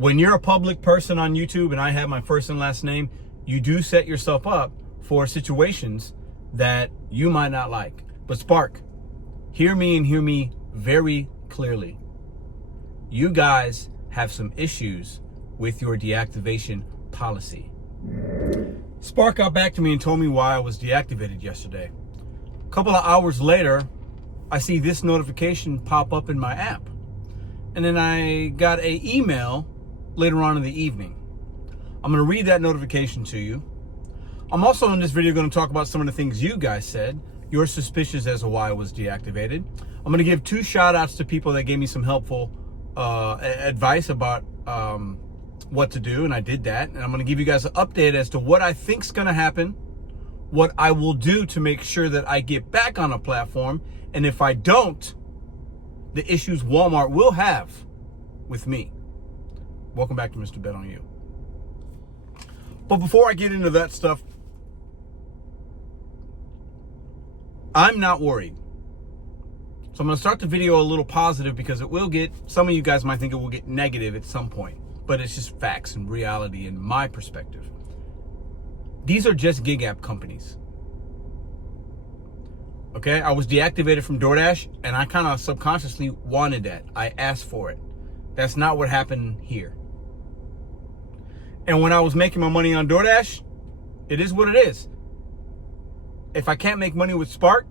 when you're a public person on YouTube and I have my first and last name, you do set yourself up for situations that you might not like. But Spark, hear me and hear me very clearly. You guys have some issues with your deactivation policy. Spark got back to me and told me why I was deactivated yesterday. A couple of hours later, I see this notification pop up in my app. And then I got an email later on in the evening. I'm going to read that notification to you. I'm also in this video going to talk about some of the things you guys said. You're suspicious as to why I was deactivated. I'm going to give 2 shout outs to people that gave me some helpful advice about what to do, and I did that. And I'm going to give you guys an update as to what I think is going to happen, what I will do to make sure that I get back on a platform, and if I don't, the issues Walmart will have with me. Welcome back to Mr.BetonYou. But before I get into that stuff, I'm not worried. So I'm going to start the video a little positive because it will get, some of you guys might think it will get negative at some point, but it's just facts and reality in my perspective. These are just gig app companies. Okay, I was deactivated from DoorDash and I kind of subconsciously wanted that. I asked for it. That's not what happened here. And when I was making my money on DoorDash, it is what it is. If I can't make money with Spark,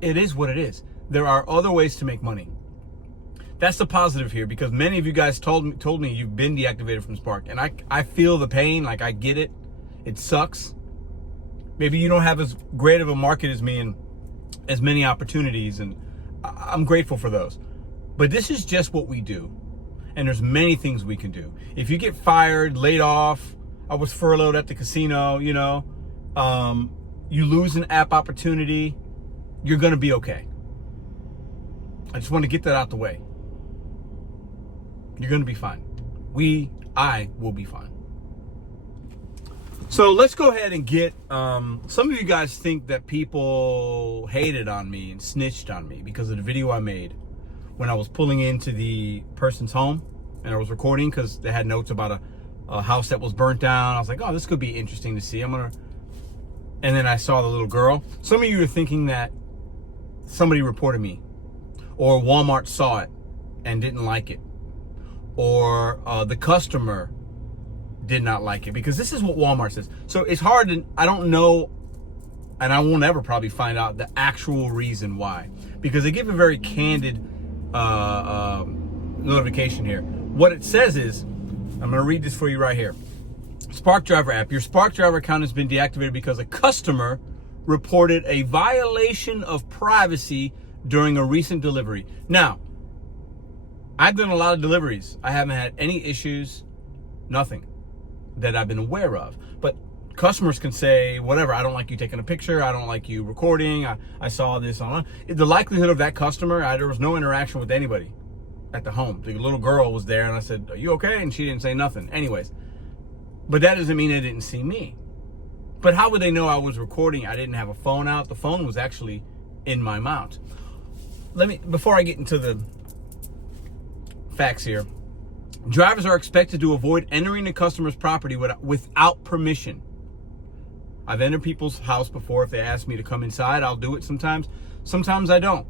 it is what it is. There are other ways to make money. That's the positive here, because many of you guys told me you've been deactivated from Spark, and I feel the pain. Like, I get it. It sucks. Maybe you don't have as great of a market as me and as many opportunities, and I'm grateful for those. But this is just what we do, and there's many things we can do. If you get fired, laid off, I was furloughed at the casino, you know, you lose an app opportunity, you're going to be okay. I just want to get that out the way. You're going to be fine. I will be fine. So let's go ahead and get, some of you guys think that people hated on me and snitched on me because of the video I made when I was pulling into the person's home and I was recording because they had notes about a house that was burnt down. I was like, oh, this could be interesting to see. And then I saw the little girl. Some of you are thinking that somebody reported me, or Walmart saw it and didn't like it, or the customer did not like it, because this is what Walmart says. So it's hard, and I don't know, and I won't ever probably find out the actual reason why, because they give a very candid notification here. What it says is, I'm going to read this for you right here. Spark Driver app. Your Spark Driver account has been deactivated because a customer reported a violation of privacy during a recent delivery. Now, I've done a lot of deliveries. I haven't had any issues, nothing that I've been aware of. But customers can say, whatever, I don't like you taking a picture, I don't like you recording, I saw this online. The likelihood of that customer, there was no interaction with anybody at the home. The little girl was there and I said, are you okay? And she didn't say nothing. Anyways, but that doesn't mean they didn't see me. But how would they know I was recording? I didn't have a phone out. The phone was actually in my mount. Before I get into the facts here, drivers are expected to avoid entering the customer's property without permission. I've entered people's house before. If they ask me to come inside, I'll do it sometimes. Sometimes I don't.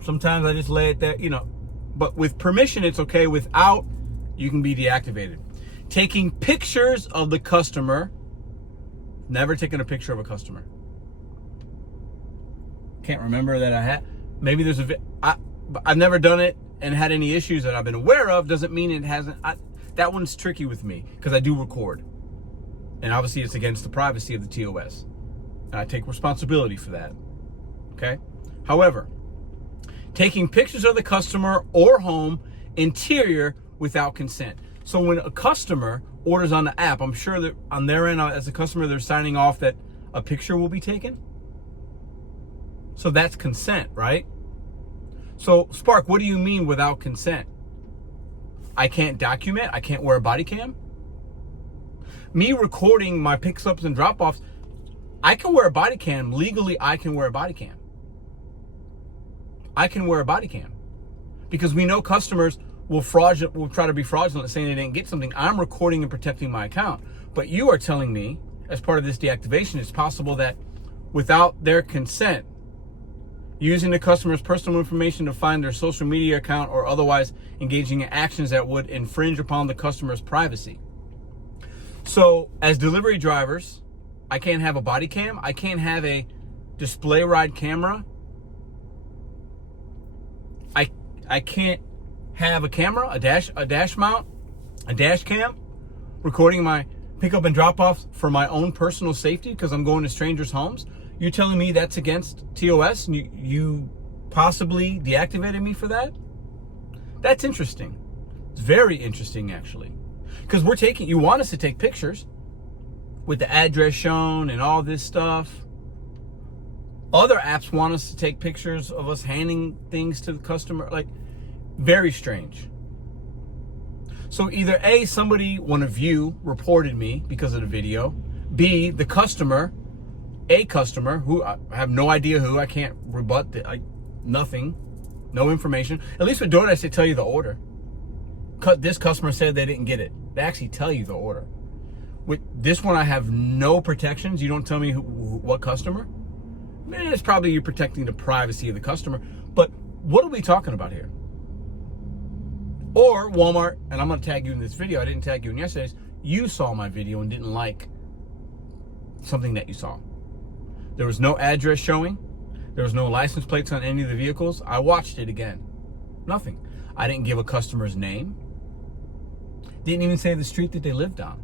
Sometimes I just lay it there, you know. But with permission, it's okay. Without, you can be deactivated. Taking pictures of the customer. Never taken a picture of a customer. Can't remember that I had. Maybe there's I've never done it and had any issues that I've been aware of. Doesn't mean it hasn't. That one's tricky with me because I do record. And obviously it's against the privacy of the TOS. And I take responsibility for that. Okay? However, taking pictures of the customer or home interior without consent. So when a customer orders on the app, I'm sure that on their end, as a customer, they're signing off that a picture will be taken. So that's consent, right? So Spark, what do you mean without consent? I can't document? I can't wear a body cam? Me recording my pickups and drop-offs, I can wear a body cam. Legally, I can wear a body cam. I can wear a body cam. Because we know customers will try to be fraudulent, saying they didn't get something. I'm recording and protecting my account. But you are telling me, as part of this deactivation, it's possible that without their consent, using the customer's personal information to find their social media account or otherwise engaging in actions that would infringe upon the customer's privacy. So as delivery drivers, I can't have a body cam. I can't have a display ride camera. I can't have a camera, a dash mount, a dash cam, recording my pickup and drop off for my own personal safety because I'm going to strangers' homes. You're telling me that's against TOS and you possibly deactivated me for that? That's interesting. It's very interesting, actually. Because you want us to take pictures with the address shown and all this stuff. Other apps want us to take pictures of us handing things to the customer. Like, very strange. So either A, somebody, one of you, reported me because of the video. B, the customer, a customer who I have no idea who, I can't rebut nothing, no information. At least with DoorDash, they tell you the order. This customer said they didn't get it. They actually tell you the order. With this one, I have no protections. You don't tell me what customer. It's probably you protecting the privacy of the customer. But what are we talking about here? Or Walmart, and I'm going to tag you in this video. I didn't tag you in yesterday's. You saw my video and didn't like something that you saw. There was no address showing. There was no license plates on any of the vehicles. I watched it again. Nothing. I didn't give a customer's name. Didn't even say the street that they lived on.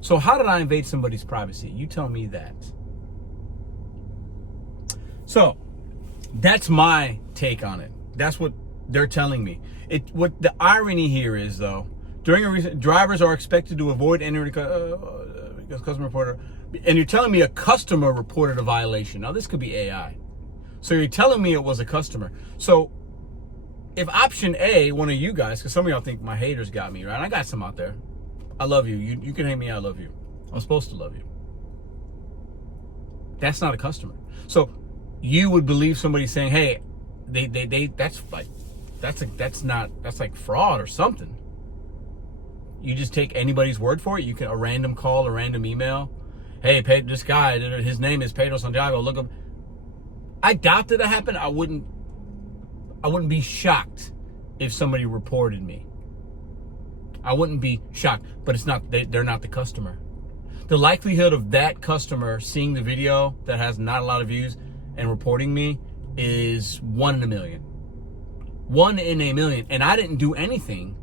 So how did I invade somebody's privacy? You tell me that. So that's my take on it. That's what they're telling me. What the irony here is, though, drivers are expected to avoid entering because customer reporter, and you're telling me a customer reported a violation. Now this could be AI. So you're telling me it was a customer. So if option A, one of you guys, because some of y'all think my haters got me, right? I got some out there. I love you. You can hate me. I love you. I'm supposed to love you. That's not a customer. So you would believe somebody saying, "Hey, that's like fraud or something." You just take anybody's word for it. You can a random call, a random email. Hey, this guy, his name is Pedro Santiago. Look up. I doubt that it happened. I wouldn't be shocked if somebody reported me. I wouldn't be shocked, but it's not. They're not the customer. The likelihood of that customer seeing the video that has not a lot of views and reporting me is 1 in a million. 1 in a million. And I didn't do anything.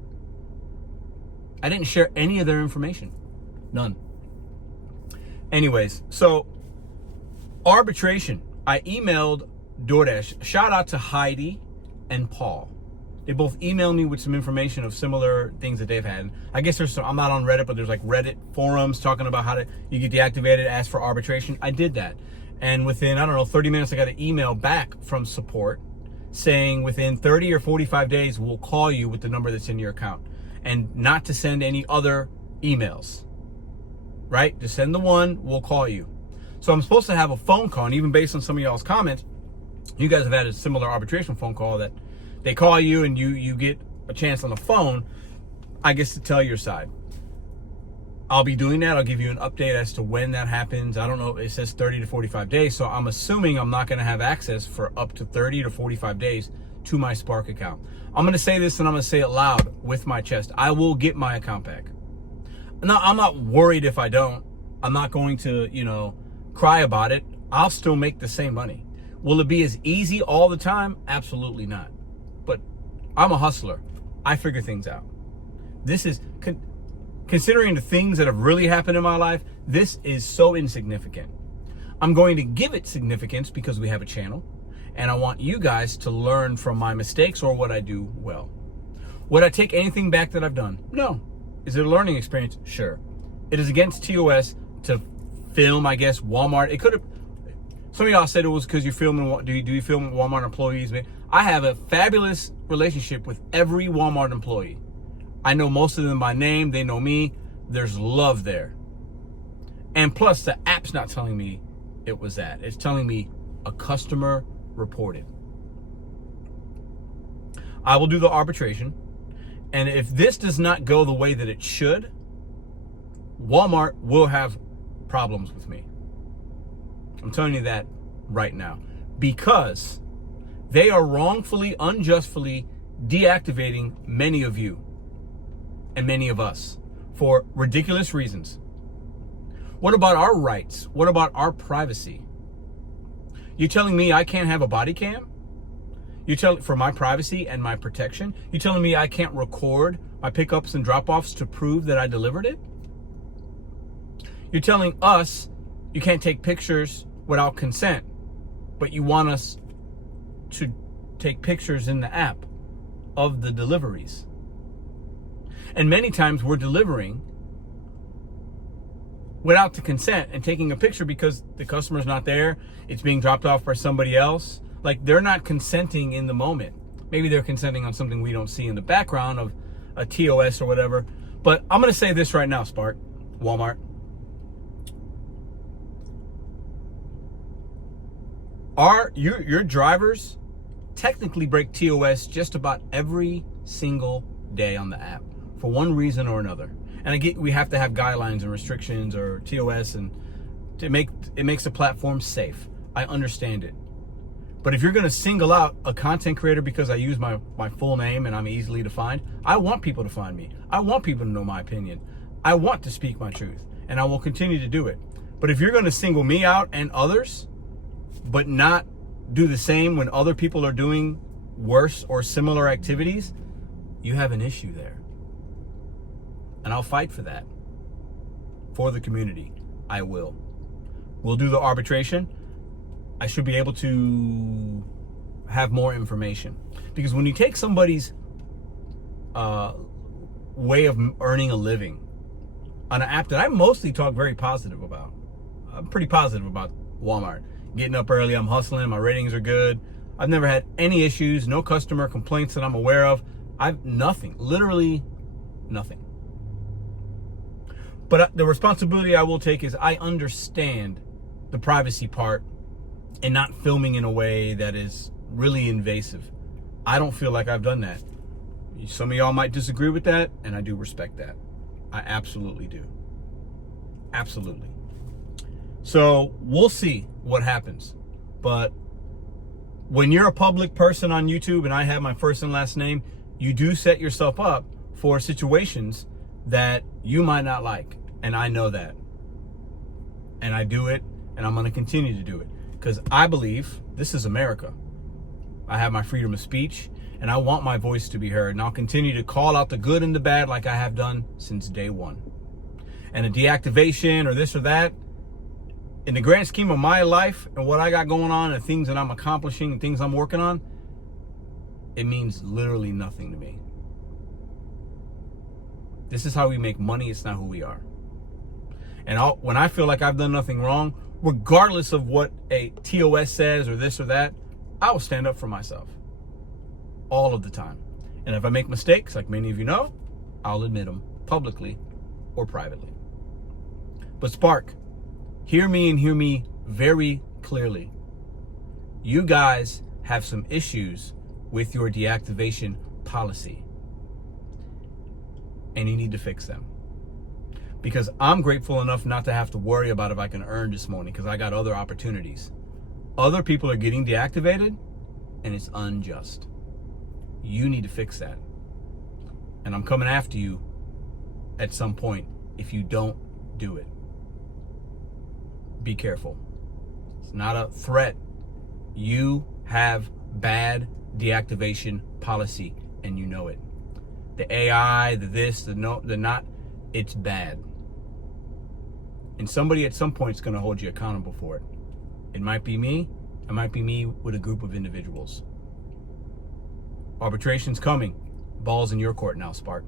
I didn't share any of their information. None. Anyways, so arbitration. I emailed DoorDash. Shout out to Heidi and Paul. They both emailed me with some information of similar things that they've had. I guess I'm not on Reddit, but there's like Reddit forums talking about how you get deactivated, ask for arbitration. I did that. And within, 30 minutes, I got an email back from support saying within 30 or 45 days, we'll call you with the number that's in your account and not to send any other emails, right? Just send the one, we'll call you. So I'm supposed to have a phone call, and even based on some of y'all's comments, you guys have had a similar arbitration phone call that they call you and you get a chance on the phone, I guess, to tell your side. I'll be doing that. I'll give you an update as to when that happens. I don't know. It says 30 to 45 days. So I'm assuming I'm not going to have access for up to 30 to 45 days to my Spark account. I'm going to say this and I'm going to say it loud with my chest. I will get my account back. Now, I'm not worried if I don't. I'm not going to, cry about it. I'll still make the same money. Will it be as easy all the time? Absolutely not. But I'm a hustler. I figure things out. This is, considering the things that have really happened in my life, this is so insignificant. I'm going to give it significance because we have a channel, and I want you guys to learn from my mistakes or what I do well. Would I take anything back that I've done? No. Is it a learning experience? Sure. It is against TOS to film, I guess, Walmart. It could have, some of y'all said it was because you're filming, do you film Walmart employees? I have a fabulous relationship with every Walmart employee. I know most of them by name. They know me. There's love there. And plus, the app's not telling me it was that. It's telling me a customer reported. I will do the arbitration. And if this does not go the way that it should, Walmart will have problems with me. I'm telling you that right now. Because they are wrongfully, unjustly deactivating many of you and many of us for ridiculous reasons. What about our rights? What about our privacy? You're telling me I can't have a body cam? For my privacy and my protection? You're telling me I can't record my pickups and drop-offs to prove that I delivered it? You're telling us you can't take pictures without consent, but you want us to take pictures in the app of the deliveries. And many times we're delivering without the consent and taking a picture because the customer's not there, it's being dropped off by somebody else. Like, they're not consenting in the moment. Maybe they're consenting on something we don't see in the background of a TOS or whatever. But I'm gonna say this right now, Spark, Walmart. Your drivers technically break TOS just about every single day on the app for one reason or another. And I get we have to have guidelines and restrictions or TOS and it makes the platform safe. I understand it. But if you're going to single out a content creator because I use my full name and I'm easily to find, I want people to find me. I want people to know my opinion. I want to speak my truth, and I will continue to do it. But if you're going to single me out and others, but not do the same when other people are doing worse or similar activities, you have an issue there. And I'll fight for that. For the community, I will. We'll do the arbitration. I should be able to have more information. Because when you take somebody's way of earning a living on an app that I mostly talk very positive about. I'm pretty positive about Walmart. Getting up early, I'm hustling, my ratings are good. I've never had any issues, no customer complaints that I'm aware of. Nothing, literally nothing. But the responsibility I will take is I understand the privacy part and not filming in a way that is really invasive. I don't feel like I've done that. Some of y'all might disagree with that, and I do respect that. I absolutely do. Absolutely. So we'll see what happens. But when you're a public person on YouTube and I have my first and last name, you do set yourself up for situations that you might not like. And I know that. And I do it, and I'm going to continue to do it. Because I believe this is America. I have my freedom of speech, and I want my voice to be heard. And I'll continue to call out the good and the bad like I have done since day one. And a deactivation or this or that, in the grand scheme of my life and what I got going on and things that I'm accomplishing and things I'm working on, it means literally nothing to me. This is how we make money. It's not who we are. And when I feel like I've done nothing wrong, regardless of what a TOS says or this or that, I will stand up for myself all of the time. And if I make mistakes, like many of you know, I'll admit them publicly or privately. But Spark, hear me and hear me very clearly. You guys have some issues with your deactivation policy, and you need to fix them. Because I'm grateful enough not to have to worry about if I can earn this morning, because I got other opportunities. Other people are getting deactivated, and it's unjust. You need to fix that. And I'm coming after you at some point if you don't do it. Be careful. It's not a threat. You have bad deactivation policy, and you know it. The AI, the this, the no, the not, it's bad. And somebody at some point is going to hold you accountable for it. It might be me. It might be me with a group of individuals. Arbitration's coming. Ball's in your court now, Spark.